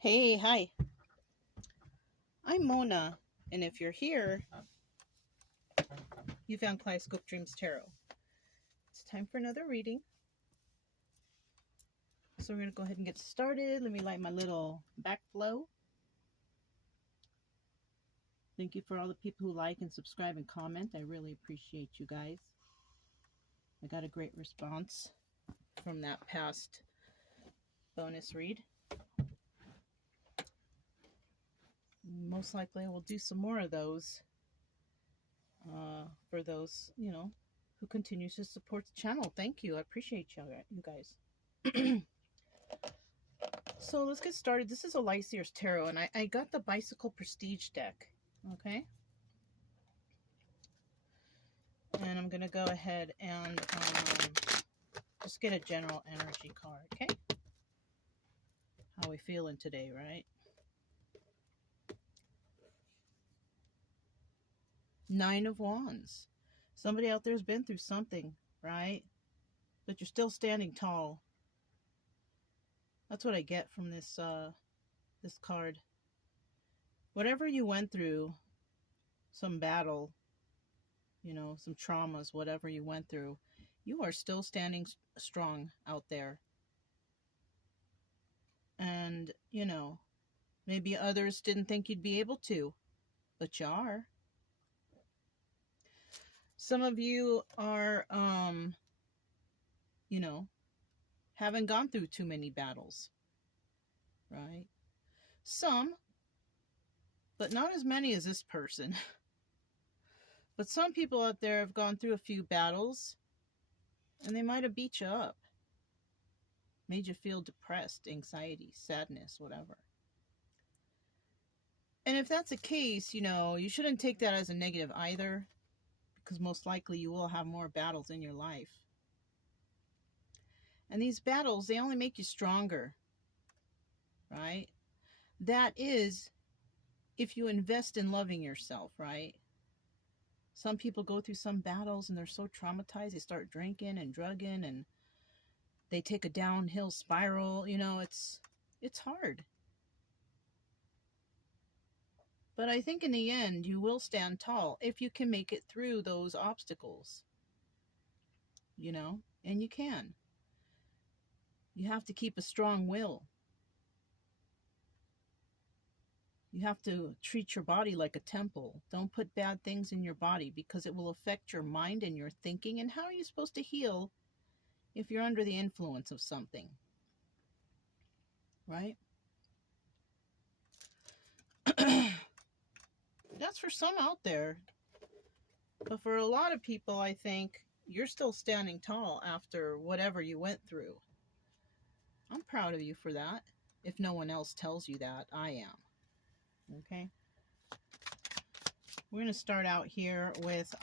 Hey, hi. I'm Mona, and if you're here, you found Kaleidoscope Dreams Tarot. It's time for another reading. So we're going to go ahead and get started. Let me light my little backflow. Thank you for all the people who like and subscribe and comment. I really appreciate you guys. I got a great response from that past bonus read. Most likely I will do some more of those for those, who continue to support the channel. Thank you. I appreciate you guys. So let's get started. This is a Lightseer's Tarot, and I got the Bicycle Prestige deck, okay? And I'm going to go ahead and just get a general energy card, okay? How we feeling today, right? Nine of Wands. Somebody out there has been through something, right? But you're still standing tall. That's what I get from this this card. Whatever you went through, some battle, some traumas, whatever you went through, you are still standing strong out there. And, maybe others didn't think you'd be able to, but you are. Some of you are, haven't gone through too many battles, right? Some, but not as many as this person. But some people out there have gone through a few battles, and they might have beat you up, made you feel depressed, anxiety, sadness, whatever. And if that's the case, you shouldn't take that as a negative either, because most likely you will have more battles in your life. And these battles, they only make you stronger, right? That is, if you invest in loving yourself, right? Some people go through some battles and they're so traumatized, they start drinking and drugging and they take a downhill spiral. It's hard. But I think in the end, you will stand tall if you can make it through those obstacles, and you can. You have to keep a strong will. You have to treat your body like a temple. Don't put bad things in your body because it will affect your mind and your thinking. And how are you supposed to heal if you're under the influence of something? Right? That's for some out there. But for a lot of people, I think you're still standing tall after whatever you went through. I'm proud of you for that. If no one else tells you that, I am. Okay? We're going to start out here with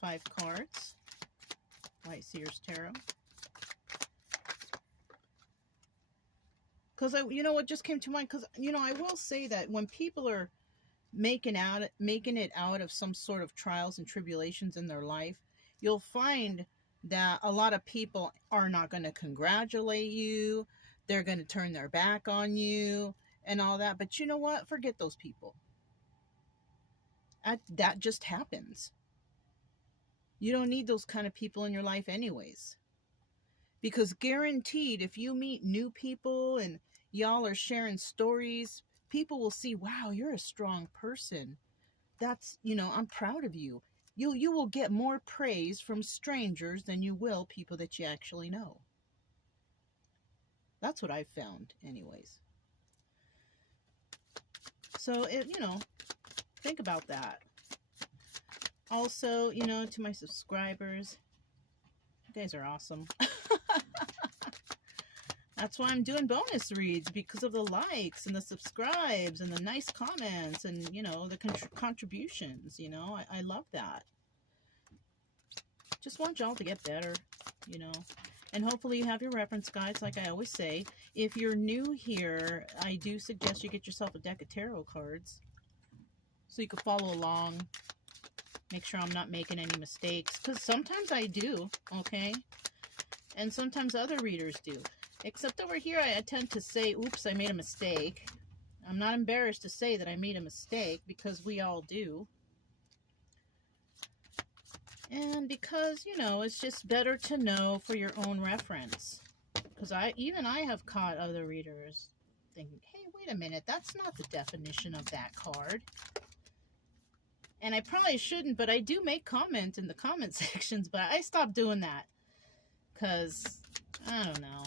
5 cards. Lightseer's Tarot. Because what just came to mind? Because, I will say that when people are making it out of some sort of trials and tribulations in their life, you'll find that a lot of people are not going to congratulate you. They're going to turn their back on you and all that. But you know what? Forget those people. That just happens. You don't need those kind of people in your life anyways. Because guaranteed, if you meet new people and y'all are sharing stories, people will see, wow, you're a strong person. That's, I'm proud of you. You will get more praise from strangers than you will people that you actually know. That's what I've found anyways. So, think about that. Also, to my subscribers, you guys are awesome. That's why I'm doing bonus reads, because of the likes and the subscribes and the nice comments and, the contributions, I love that. Just want y'all to get better, and hopefully you have your reference guides, like I always say. If you're new here, I do suggest you get yourself a deck of tarot cards so you can follow along. Make sure I'm not making any mistakes, because sometimes I do, okay? And sometimes other readers do. Except over here, I tend to say, oops, I made a mistake. I'm not embarrassed to say that I made a mistake, because we all do. And because, you know, it's just better to know for your own reference. Because even I have caught other readers thinking, hey, wait a minute, that's not the definition of that card. And I probably shouldn't, but I do make comments in the comment sections, but I stopped doing that. Because, I don't know.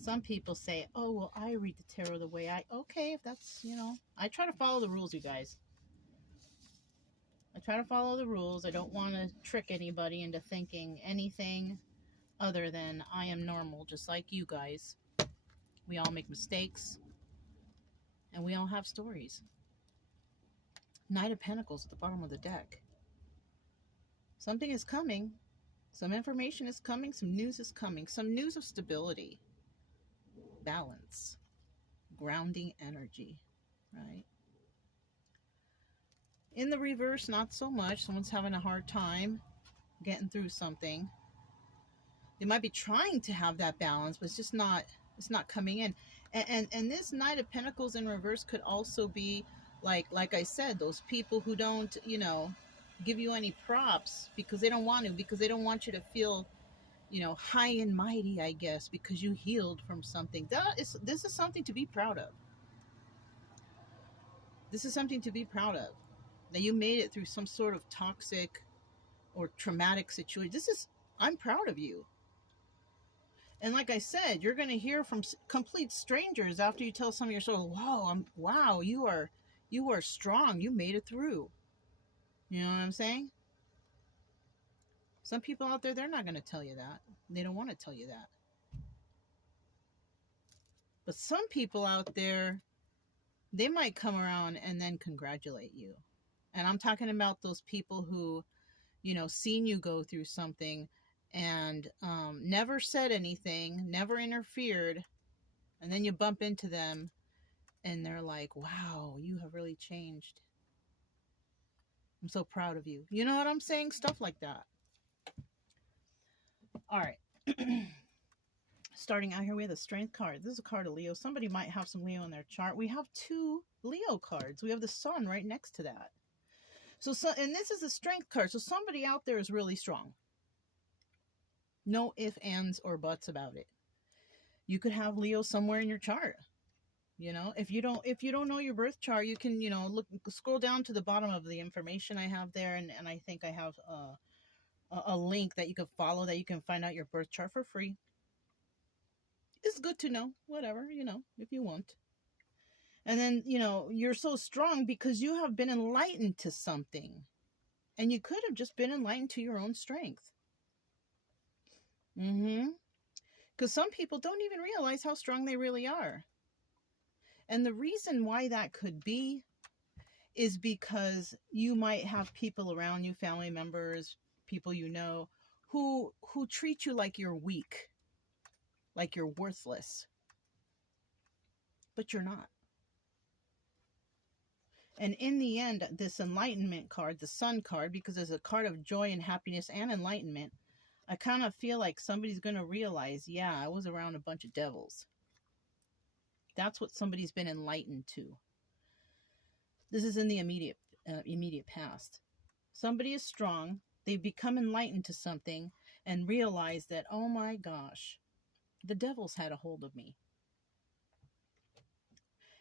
Some people say, oh, well, I read the tarot the way okay, if that's, you know, I try to follow the rules, you guys. I try to follow the rules. I don't want to trick anybody into thinking anything other than I am normal, just like you guys. We all make mistakes, and we all have stories. Knight of Pentacles at the bottom of the deck. Something is coming. Some information is coming. Some news is coming. Some news of stability. Balance. Grounding energy. Right? In the reverse, not so much. Someone's having a hard time getting through something. They might be trying to have that balance, but it's just not, it's not coming in. And this Knight of Pentacles in reverse could also be like I said, those people who don't, you know, give you any props because they don't want to, because they don't want you to feel, you know, high and mighty, I guess, because you healed from something. This is something to be proud of. This is something to be proud of. That you made it through some sort of toxic or traumatic situation. I'm proud of you. And like I said, you're going to hear from complete strangers after you tell some of your story. Wow, you are strong. You made it through. You know what I'm saying? Some people out there, they're not going to tell you that. They don't want to tell you that. But some people out there, they might come around and then congratulate you. And I'm talking about those people who, you know, seen you go through something and never said anything, never interfered. And then you bump into them and they're like, wow, you have really changed. I'm so proud of you. You know what I'm saying? Stuff like that. All right. Starting out here, we have the Strength card. This is a card of Leo. Somebody might have some Leo in their chart. We have 2 Leo cards. We have the Sun right next to that. And this is a Strength card. So somebody out there is really strong. No ifs, ands, or buts about it. You could have Leo somewhere in your chart. You know, if you don't know your birth chart, you can, you know, scroll down to the bottom of the information I have there, and I think I have a link that you can follow that you can find out your birth chart for free. It's good to know, whatever, you know, if you want. And then, you know, you're so strong because you have been enlightened to something. And you could have just been enlightened to your own strength. Because some people don't even realize how strong they really are. And the reason why that could be is because you might have people around you, family members, people you know, who treat you like you're weak, like you're worthless. But you're not. And in the end, this enlightenment card, the Sun card, because it's a card of joy and happiness and enlightenment, I kind of feel like somebody's going to realize, yeah, I was around a bunch of devils. That's what somebody's been enlightened to. This is in the immediate past. Somebody is strong. They've become enlightened to something and realize that, oh my gosh, the devil's had a hold of me.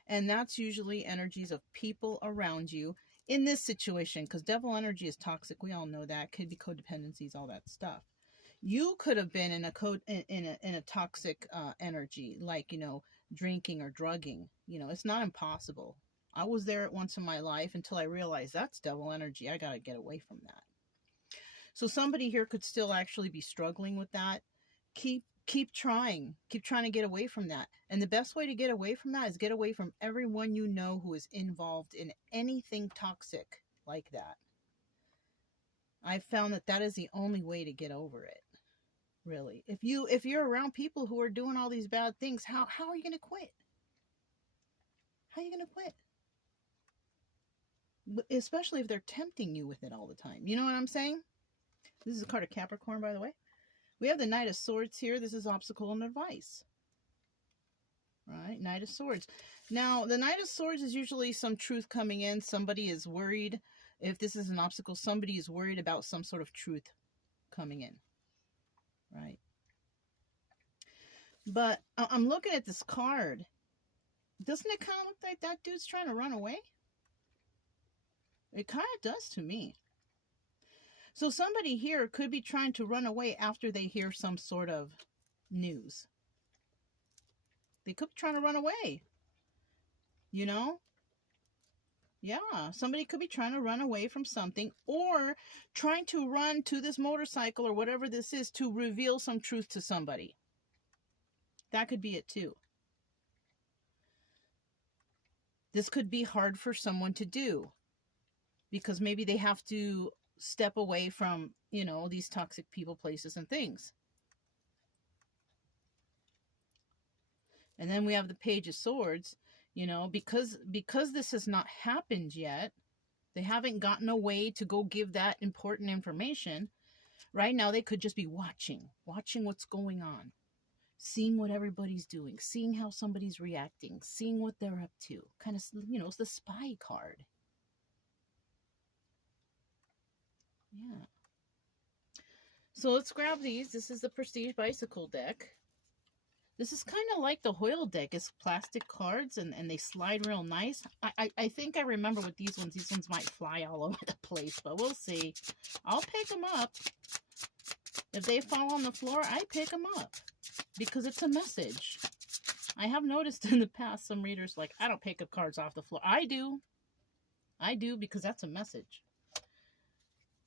And that's usually energies of people around you in this situation, because devil energy is toxic. We all know that. Could be codependencies, all that stuff. You could have been in a toxic energy, like, you know, drinking or drugging. You know, it's not impossible. I was there at once in my life until I realized that's devil energy. I got to get away from that. So somebody here could still actually be struggling with that. Keep trying to get away from that. And the best way to get away from that is get away from everyone you know who is involved in anything toxic like that. I've found that is the only way to get over it. Really. If you're around people who are doing all these bad things, how are you going to quit? How are you going to quit? Especially if they're tempting you with it all the time. You know what I'm saying? This is a card of Capricorn, by the way. We have the Knight of Swords here. This is obstacle and advice. right? Knight of Swords. Now, the Knight of Swords is usually some truth coming in. Somebody is worried. If this is an obstacle, somebody is worried about some sort of truth coming in, right? But I'm looking at this card. Doesn't it kind of look like that dude's trying to run away? It kind of does to me. So somebody here could be trying to run away after they hear some sort of news. They could be trying to run away. You know? Yeah, somebody could be trying to run away from something, or trying to run to this motorcycle or whatever this is to reveal some truth to somebody. That could be it too. This could be hard for someone to do because maybe they have to step away from, you know, these toxic people, places, and things. And then we have the Page of Swords. You know, because this has not happened yet, they haven't gotten a way to go give that important information. Right now, they could just be watching what's going on, seeing what everybody's doing, seeing how somebody's reacting, seeing what they're up to. Kind of, you know, it's the spy card. Yeah. So let's grab these. This is the Prestige Bicycle deck. This is kind of like the Hoyle deck. It's plastic cards, and they slide real nice. I think I remember with these ones. These ones might fly all over the place, but we'll see. I'll pick them up. If they fall on the floor, I pick them up because it's a message. I have noticed in the past some readers like, I don't pick up cards off the floor. I do. I do because that's a message.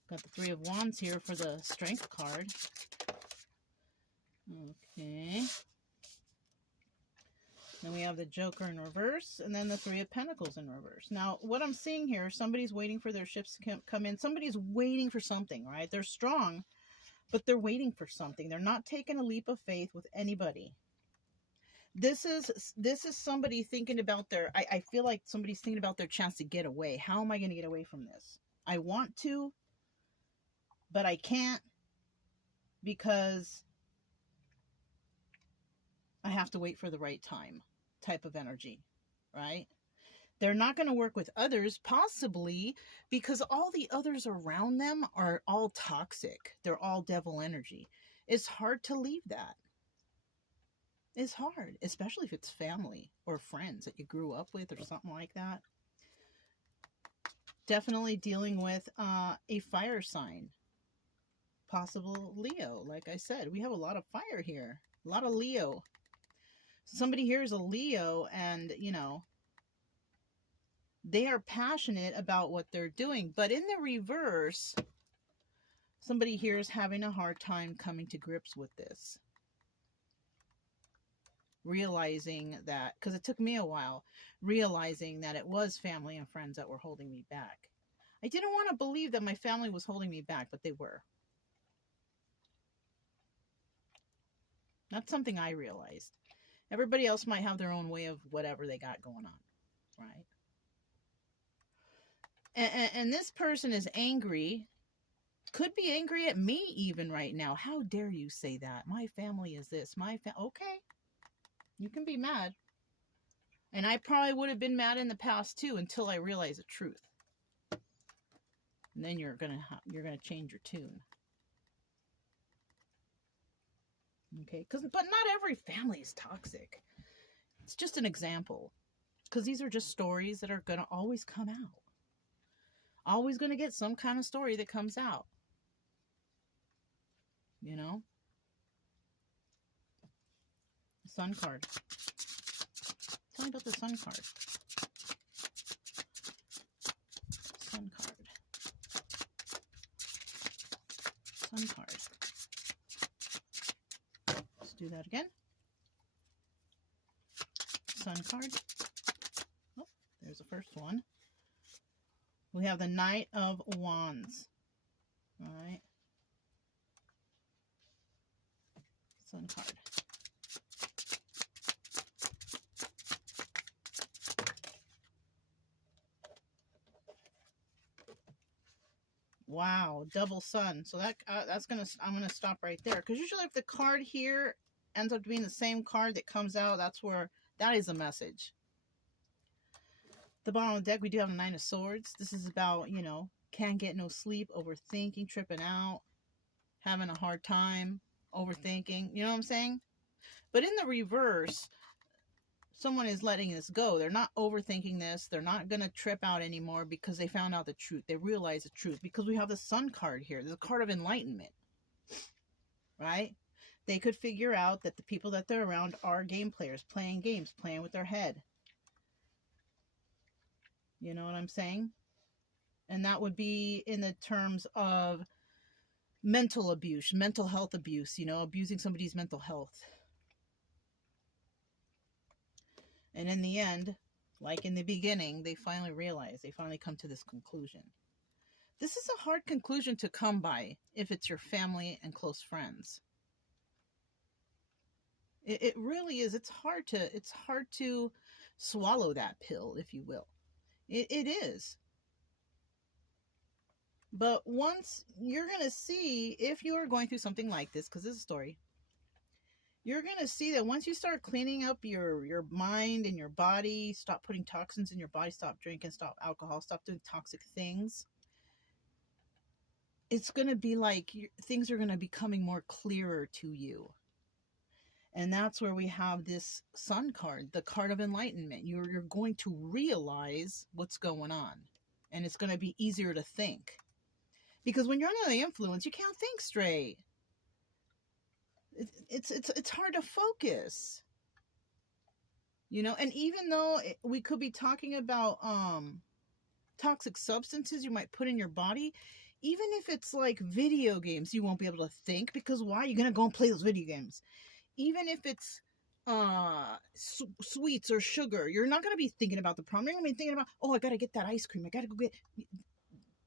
Got the Three of Wands here for the Strength card. Okay. Then we have the Joker in reverse, and then the Three of Pentacles in reverse. Now, what I'm seeing here, somebody's waiting for their ships to come in. Somebody's waiting for something, right? They're strong, but they're waiting for something. They're not taking a leap of faith with anybody. This is somebody thinking about their, I feel like somebody's thinking about their chance to get away. How am I going to get away from this? I want to, but I can't because I have to wait for the right time type of energy, right? They're not going to work with others, possibly because all the others around them are all toxic. They're all devil energy. It's hard to leave that. It's hard, especially if it's family or friends that you grew up with or something like that. Definitely dealing with a fire sign. Possible Leo, like I said. We have a lot of fire here. A lot of Leo. Somebody here is a Leo, and, you know, they are passionate about what they're doing. But in the reverse, somebody here is having a hard time coming to grips with this. Realizing that, because it took me a while, realizing that it was family and friends that were holding me back. I didn't want to believe that my family was holding me back, but they were. That's something I realized. Everybody else might have their own way of whatever they got going on, right? And this person is angry, could be angry at me even right now. How dare you say that? My family is this. Okay, you can be mad. And I probably would have been mad in the past too until I realized the truth. And then you're gonna change your tune. Okay, but not every family is toxic. It's just an example. Because these are just stories that are going to always come out. Always going to get some kind of story that comes out. You know? Sun card. Tell me about the Sun card. Sun card. Sun card. Let's do that again. Sun card. Oh, there's the first one. We have the Knight of Wands. All right. Sun card. Wow, double sun. So I'm gonna stop right there, because usually if the card here ends up being the same card that comes out, that's where That is a message. The bottom of the deck, we do have a Nine of Swords. This is about, you know, can't get no sleep, overthinking, tripping out, having a hard time, overthinking. You know what I'm saying? But in the reverse, someone is letting this go. They're not overthinking this. They're not going to trip out anymore because they found out the truth. They realize the truth because we have the Sun card here. There's a card of enlightenment, right? They could figure out that the people that they're around are game players, playing games, playing with their head. You know what I'm saying? And that would be in the terms of mental abuse, mental health abuse, you know, abusing somebody's mental health. And in the end, like in the beginning, they finally realize, they finally come to this conclusion. This is a hard conclusion to come by if it's your family and close friends. It really is. It's hard to swallow that pill, if you will. It is. But once you're going to see, if you are going through something like this, because this is a story, you're going to see that once you start cleaning up your mind and your body, stop putting toxins in your body, stop drinking, stop alcohol, stop doing toxic things, it's going to be like things are going to be becoming more clearer to you. And that's where we have this Sun card, the card of enlightenment. You're going to realize what's going on. And it's going to be easier to think. Because when you're under the influence, you can't think straight. It's hard to focus. You know, and even though we could be talking about toxic substances you might put in your body, even if it's like video games, you won't be able to think. Because why? You're going to go and play those video games. Even if it's sweets or sugar, you're not going to be thinking about the problem. You're going to be thinking about, oh, I got to get that ice cream. I got to go get...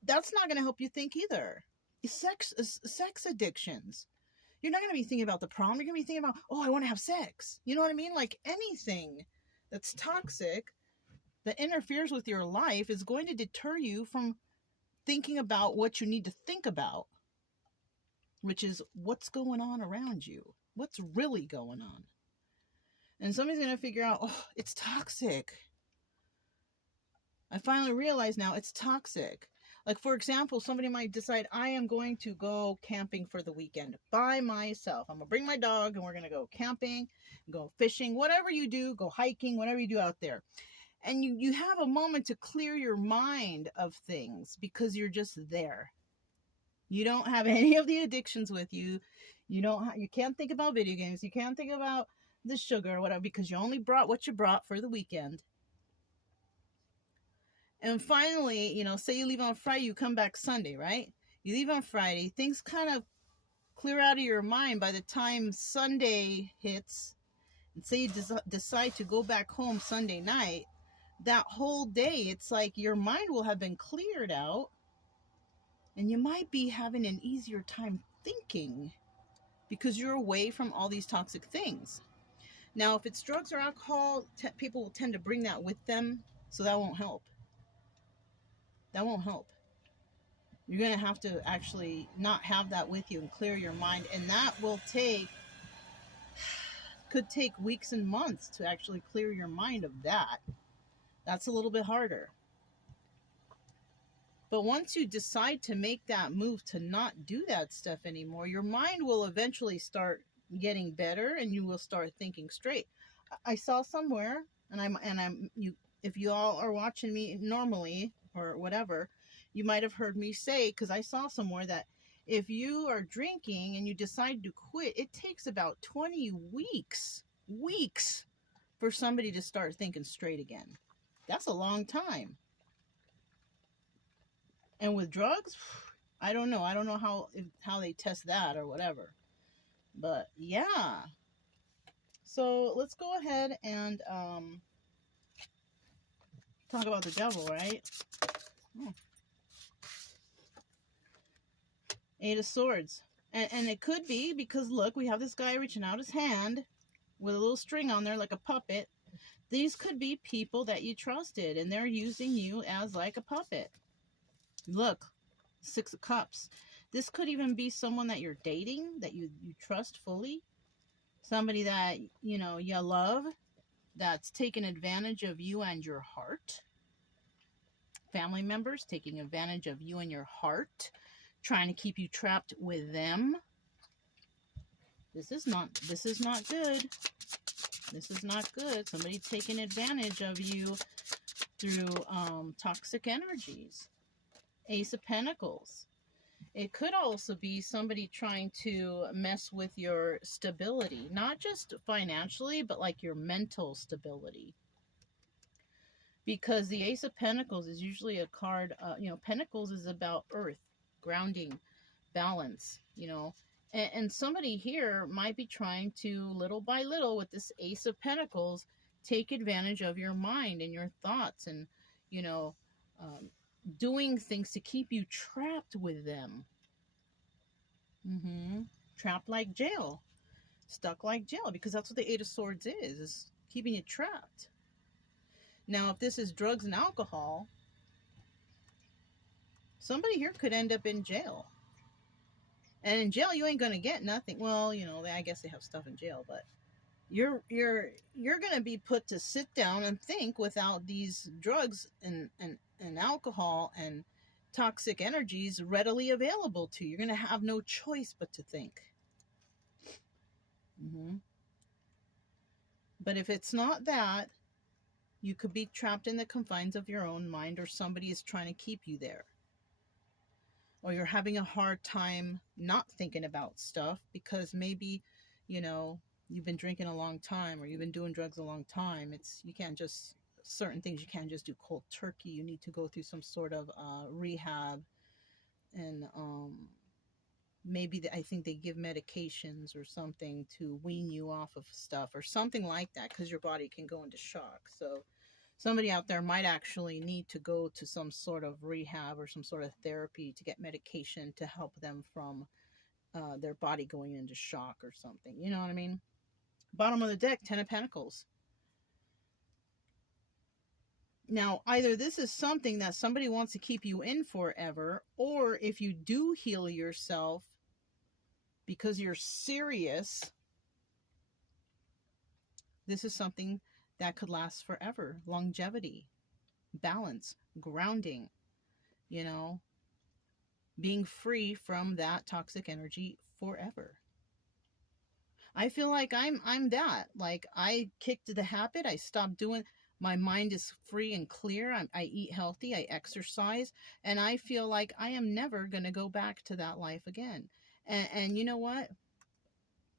That's not going to help you think either. Sex addictions. You're not going to be thinking about the problem. You're going to be thinking about, oh, I want to have sex. You know what I mean? Like anything that's toxic that interferes with your life is going to deter you from thinking about what you need to think about, which is what's going on around you. What's really going on? And somebody's going to figure out, oh, it's toxic. I finally realize now it's toxic. Like, for example, somebody might decide, I am going to go camping for the weekend by myself. I'm going to bring my dog and we're going to go camping, go fishing, whatever you do, go hiking, whatever you do out there. And you have a moment to clear your mind of things because you're just there. You don't have any of the addictions with you. You can't think about video games. You can't think about the sugar or whatever because you only brought what you brought for the weekend. And finally, you know, say you leave on Friday, you come back Sunday, right? You leave on Friday, things kind of clear out of your mind by the time Sunday hits. And say you decide to go back home Sunday night, that whole day, it's like your mind will have been cleared out. And you might be having an easier time thinking because you're away from all these toxic things. Now, if it's drugs or alcohol, people will tend to bring that with them, so that won't help. That won't help. You're going to have to actually not have that with you and clear your mind, and that could take weeks and months to actually clear your mind of that. That's a little bit harder. But once you decide to make that move to not do that stuff anymore, your mind will eventually start getting better and you will start thinking straight. I saw somewhere, if you all are watching me normally or whatever, you might have heard me say, because I saw somewhere that if you are drinking and you decide to quit, it takes about 20 weeks for somebody to start thinking straight again. That's a long time. And with drugs, I don't know. I don't know how they test that or whatever. But yeah. So let's go ahead and talk about the devil, right? Oh. Eight of Swords. And it could be because, look, we have this guy reaching out his hand with a little string on there like a puppet. These could be people that you trusted, and they're using you as like a puppet. Look, Six of Cups. This could even be someone that you're dating, that you trust fully. Somebody that, you know, you love. that's taken advantage of you and your heart. Family members taking advantage of you and your heart, trying to keep you trapped with them. This is not good. This is not good. Somebody taking advantage of you through toxic energies. Ace of Pentacles. It could also be somebody trying to mess with your stability, not just financially, but like your mental stability. Because the Ace of Pentacles is usually a card, Pentacles is about earth, grounding, balance, and somebody here might be trying to, little by little, with this Ace of Pentacles, take advantage of your mind and your thoughts, and, doing things to keep you trapped with them. Trapped like jail. Stuck like jail, because that's what the Eight of Swords is keeping you trapped. Now, if this is drugs and alcohol, somebody here could end up in jail. And in jail, you ain't going to get nothing. Well, I guess they have stuff in jail, but you're going to be put to sit down and think without these drugs and alcohol and toxic energies readily available to you. You're going to have no choice but to think. But if it's not that, you could be trapped in the confines of your own mind, or somebody is trying to keep you there. Or you're having a hard time not thinking about stuff because maybe, you've been drinking a long time, or you've been doing drugs a long time. You can't just, certain things you can't just do cold turkey. You need to go through some sort of rehab, and maybe I think they give medications or something to wean you off of stuff or something like that, because your body can go into shock. So somebody out there might actually need to go to some sort of rehab or some sort of therapy to get medication to help them from their body going into shock or something. You know what I mean? Bottom of the deck, Ten of Pentacles. Now, either this is something that somebody wants to keep you in forever, or if you do heal yourself because you're serious, this is something that could last forever. Longevity, balance, grounding, being free from that toxic energy forever. I feel like I'm that. Like, I kicked the habit. I stopped doing. My mind is free and clear. I eat healthy. I exercise. And I feel like I am never going to go back to that life again. And you know what?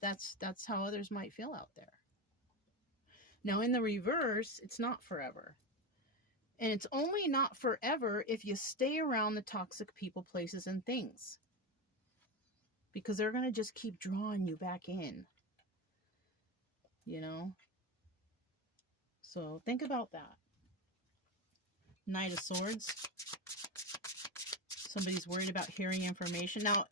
That's how others might feel out there. Now, in the reverse, it's not forever. And it's only not forever if you stay around the toxic people, places, and things. Because they're going to just keep drawing you back in. So think about that. Knight of Swords. Somebody's worried about hearing information. Now,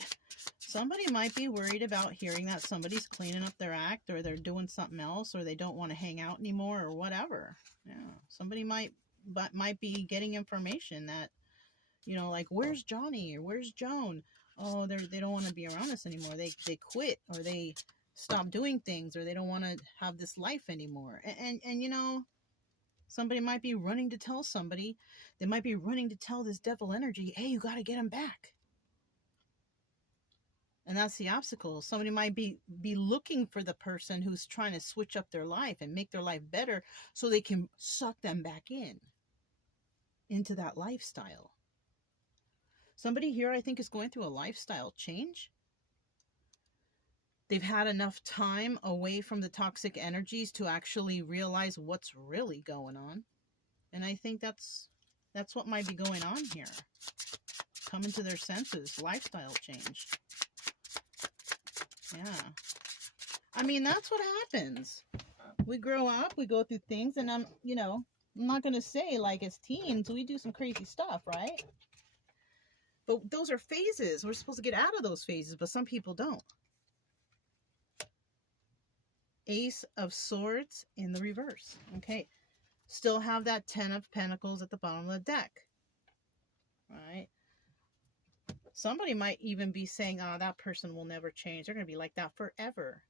somebody might be worried about hearing that somebody's cleaning up their act, or they're doing something else, or they don't want to hang out anymore, or whatever. Yeah, somebody might be getting information that, like, where's Johnny, or where's Joan? Oh, they don't want to be around us anymore. They quit, or they stop doing things, or they don't want to have this life anymore. And somebody might be running to tell somebody. They might be running to tell this devil energy, hey, you got to get him back. And that's the obstacle. Somebody might be looking for the person who's trying to switch up their life and make their life better, so they can suck them back into that lifestyle. Somebody here, I think, is going through a lifestyle change. They've had enough time away from the toxic energies to actually realize what's really going on. And I think that's what might be going on here. Coming to their senses, lifestyle change. Yeah. I mean, that's what happens. We grow up, we go through things, and I'm not going to say, like, as teens, we do some crazy stuff, right? But those are phases. We're supposed to get out of those phases, but some people don't. Ace of Swords in the reverse. Okay. Still have that Ten of Pentacles at the bottom of the deck. All right. Somebody might even be saying, oh, that person will never change. They're going to be like that forever.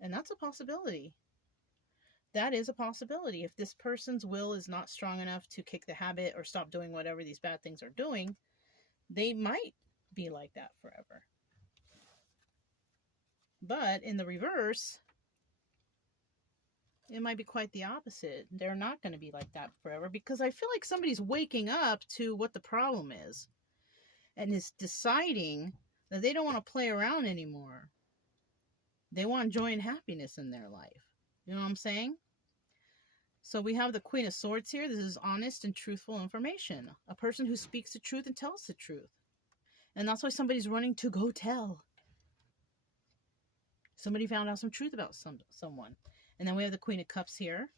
And that's a possibility. That is a possibility. If this person's will is not strong enough to kick the habit or stop doing whatever these bad things are doing, they might be like that forever. But in the reverse, it might be quite the opposite. They're not going to be like that forever, because I feel like somebody's waking up to what the problem is and is deciding that they don't want to play around anymore. They want joy and happiness in their life. You know what I'm saying? So we have the Queen of Swords here. This is honest and truthful information. A person who speaks the truth and tells the truth. And that's why somebody's running to go tell. Somebody found out some truth about someone. And then we have the Queen of Cups here.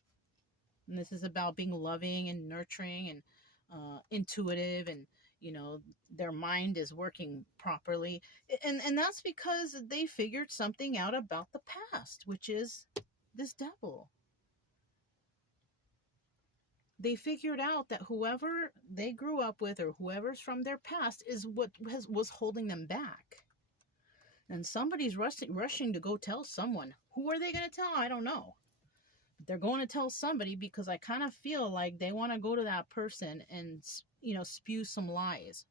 And this is about being loving and nurturing and intuitive, and, you know, their mind is working properly. And that's because they figured something out about the past, which is this devil. They figured out that whoever they grew up with or whoever's from their past is what was holding them back. And somebody's rushing to go tell someone. Who are they going to tell? I don't know. But they're going to tell somebody, because I kind of feel like they want to go to that person and, you know, spew some lies.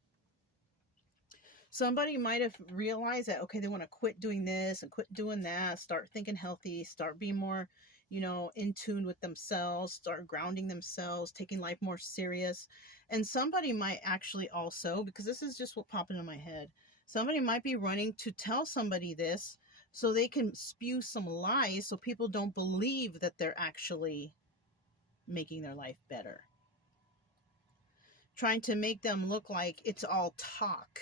Somebody might have realized that, okay, they want to quit doing this and quit doing that, start thinking healthy, start being more, you know, in tune with themselves, start grounding themselves, taking life more serious. And somebody might actually also, because this is just what popped into my head, somebody might be running to tell somebody this so they can spew some lies so people don't believe that they're actually making their life better. Trying to make them look like it's all talk.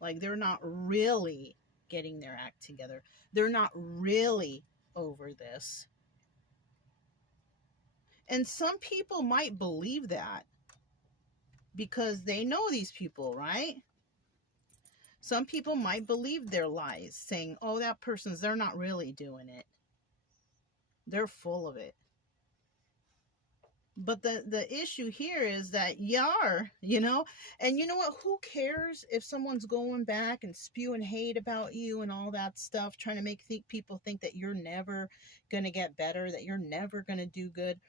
Like they're not really getting their act together. They're not really over this. And some people might believe that because they know these people, right? Some people might believe their lies, saying, oh, that person's, they're not really doing it. They're full of it. But the issue here is that you are, you know, and you know what? Who cares if someone's going back and spewing hate about you and all that stuff, trying to make people think that you're never going to get better, that you're never going to do good.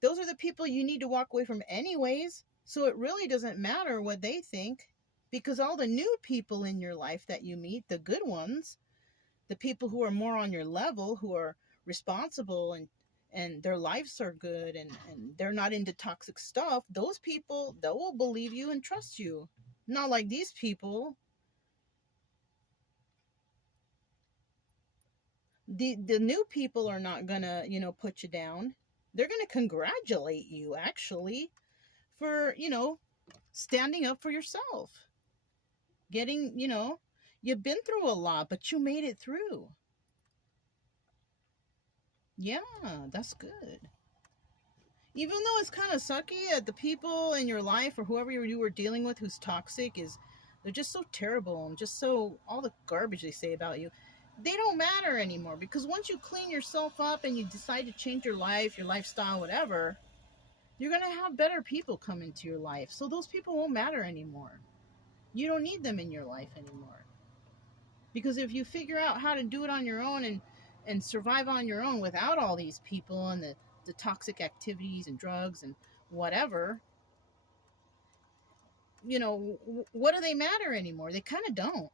Those are the people you need to walk away from anyways. So it really doesn't matter what they think, because all the new people in your life that you meet, the good ones, the people who are more on your level, who are responsible and their lives are good and they're not into toxic stuff, those people, they will believe you and trust you. Not like these people. The new people are not gonna, you know, put you down. They're gonna congratulate you, actually, for, you know, standing up for yourself. Getting, you know, you've been through a lot, but you made it through. Yeah, that's good. Even though it's kind of sucky that the people in your life or whoever you were dealing with who's toxic is, they're just so terrible and just so, all the garbage they say about you, they don't matter anymore, because once you clean yourself up and you decide to change your life, your lifestyle, whatever, you're going to have better people come into your life. So those people won't matter anymore. You don't need them in your life anymore. Because if you figure out how to do it on your own and survive on your own without all these people and the toxic activities and drugs and whatever, you know, what do they matter anymore? They kind of don't.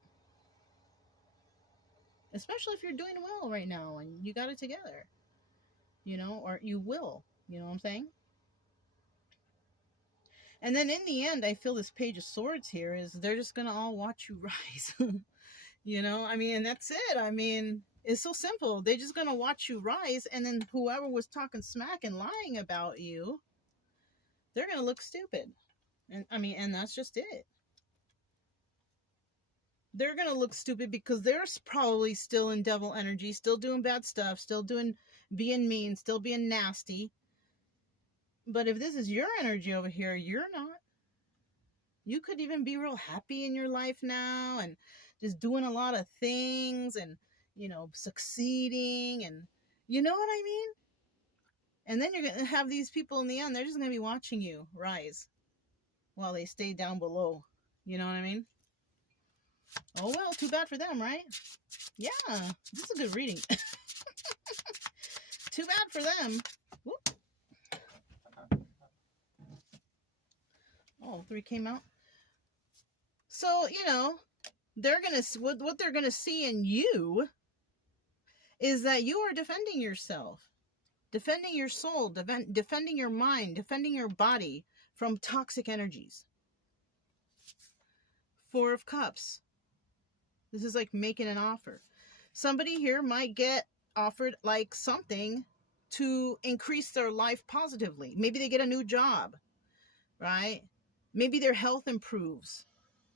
Especially if you're doing well right now and you got it together, you know, or you will, you know what I'm saying? And then in the end, I feel this Page of Swords here is they're just going to all watch you rise. You know, I mean, and that's it. I mean, it's so simple. They're just going to watch you rise, and then whoever was talking smack and lying about you, they're going to look stupid. And I mean, and that's just it. They're going to look stupid because they're probably still in devil energy, still doing bad stuff, still being mean, still being nasty. But if this is your energy over here, you're not. You could even be real happy in your life now and just doing a lot of things and, you know, succeeding, and you know what I mean? And then you're going to have these people in the end, they're just going to be watching you rise while they stay down below. You know what I mean? Oh, well, too bad for them, right? Yeah, this is a good reading. too bad for them. Whoop. Oh, 3 came out. So, you know, they're going to, what they're going to see in you is that you are defending yourself, defending your soul, defending your mind, defending your body from toxic energies. 4 of Cups. This is like making an offer. Somebody here might get offered like something to increase their life positively. Maybe they get a new job, right? Maybe their health improves.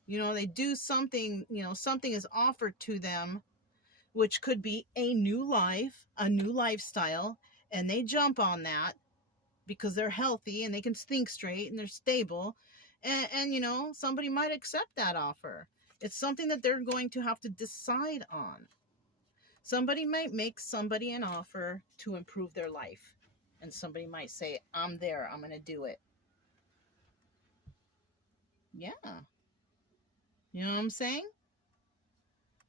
You know, they do something, you know, something is offered to them, which could be a new life, a new lifestyle, and they jump on that because they're healthy and they can think straight and they're stable. And you know, somebody might accept that offer. It's something that they're going to have to decide on. Somebody might make somebody an offer to improve their life. And somebody might say, I'm there, I'm going to do it. Yeah. You know what I'm saying?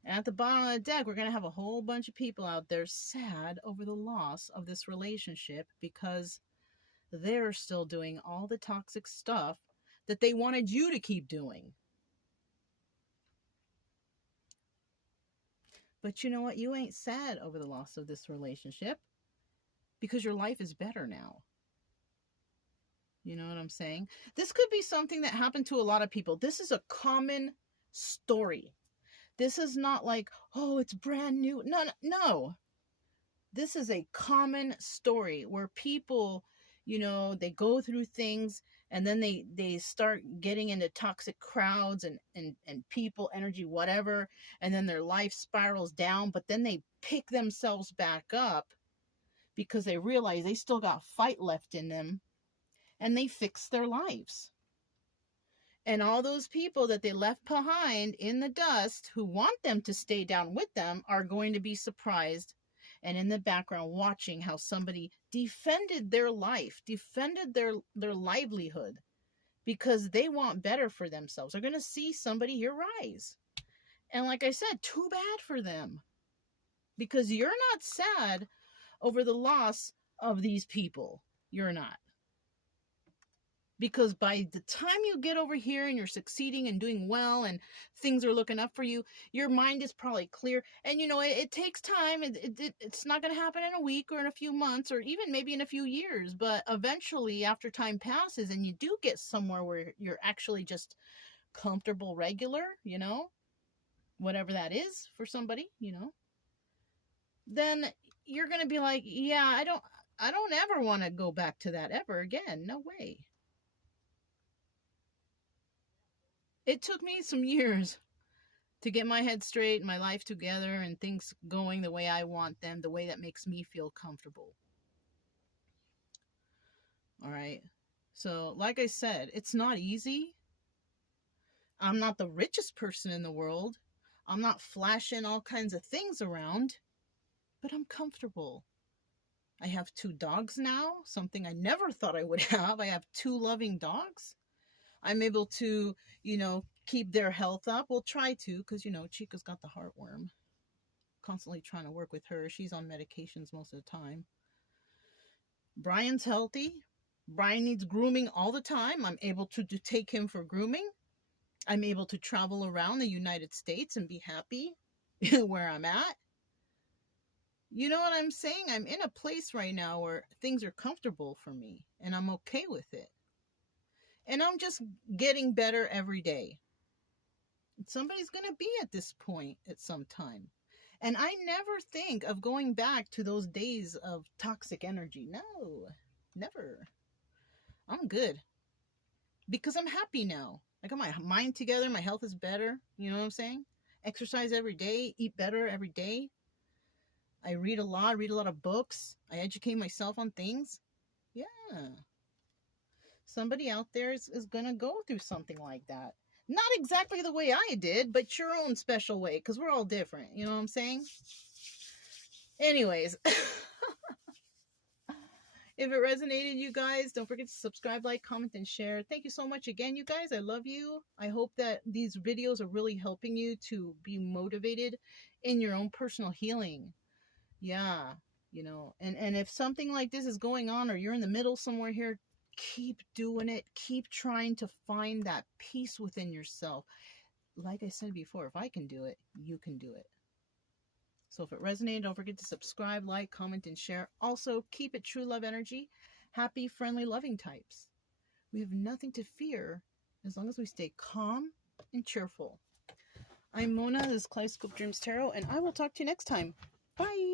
And at the bottom of the deck, we're going to have a whole bunch of people out there sad over the loss of this relationship because they're still doing all the toxic stuff that they wanted you to keep doing. But you know what? You ain't sad over the loss of this relationship because your life is better now. You know what I'm saying? This could be something that happened to a lot of people. This is a common story. This is not like, oh, it's brand new. No. This is a common story where people, you know, they go through things and then they start getting into toxic crowds and people, energy, whatever. And then their life spirals down, but then they pick themselves back up because they realize they still got fight left in them and they fix their lives. And all those people that they left behind in the dust who want them to stay down with them are going to be surprised and in the background watching how somebody defended their life, defended their livelihood because they want better for themselves. They're going to see somebody here rise. And like I said, too bad for them because you're not sad over the loss of these people. You're not. Because by the time you get over here and you're succeeding and doing well and things are looking up for you, your mind is probably clear. And, you know, it takes time. It's not going to happen in a week or in a few months or even maybe in a few years. But eventually, after time passes and you do get somewhere where you're actually just comfortable, regular, you know, whatever that is for somebody, you know, then you're going to be like, yeah, I don't ever want to go back to that ever again. No way. It took me some years to get my head straight and my life together and things going the way I want them, the way that makes me feel comfortable. All right. So, like I said, it's not easy. I'm not the richest person in the world. I'm not flashing all kinds of things around, but I'm comfortable. I have 2 dogs now, something I never thought I would have. I have 2 loving dogs. I'm able to, you know, keep their health up. We'll try to, because, you know, Chica's got the heartworm. Constantly trying to work with her. She's on medications most of the time. Brian's healthy. Brian needs grooming all the time. I'm able to take him for grooming. I'm able to travel around the United States and be happy where I'm at. You know what I'm saying? I'm in a place right now where things are comfortable for me, and I'm okay with it. And I'm just getting better every day. Somebody's going to be at this point at some time. And I never think of going back to those days of toxic energy. No, never. I'm good. Because I'm happy now. I got my mind together. My health is better. You know what I'm saying? Exercise every day. Eat better every day. I read a lot of books. I educate myself on things. Yeah. Somebody out there is going to go through something like that. Not exactly the way I did, but your own special way, because we're all different. You know what I'm saying? Anyways. If it resonated, you guys, don't forget to subscribe, like, comment, and share. Thank you so much again, you guys. I love you. I hope that these videos are really helping you to be motivated in your own personal healing. Yeah. you know. And if something like this is going on, or you're in the middle somewhere here, keep doing it. Keep trying to find that peace within yourself. Like I said before, if I can do it, you can do it. So if it resonated, don't forget to subscribe, like, comment, and share. Also, keep it true love energy. Happy, friendly, loving types. We have nothing to fear as long as we stay calm and cheerful. I'm Mona, this is Kaleidoscope Dreams Tarot, and I will talk to you next time. Bye!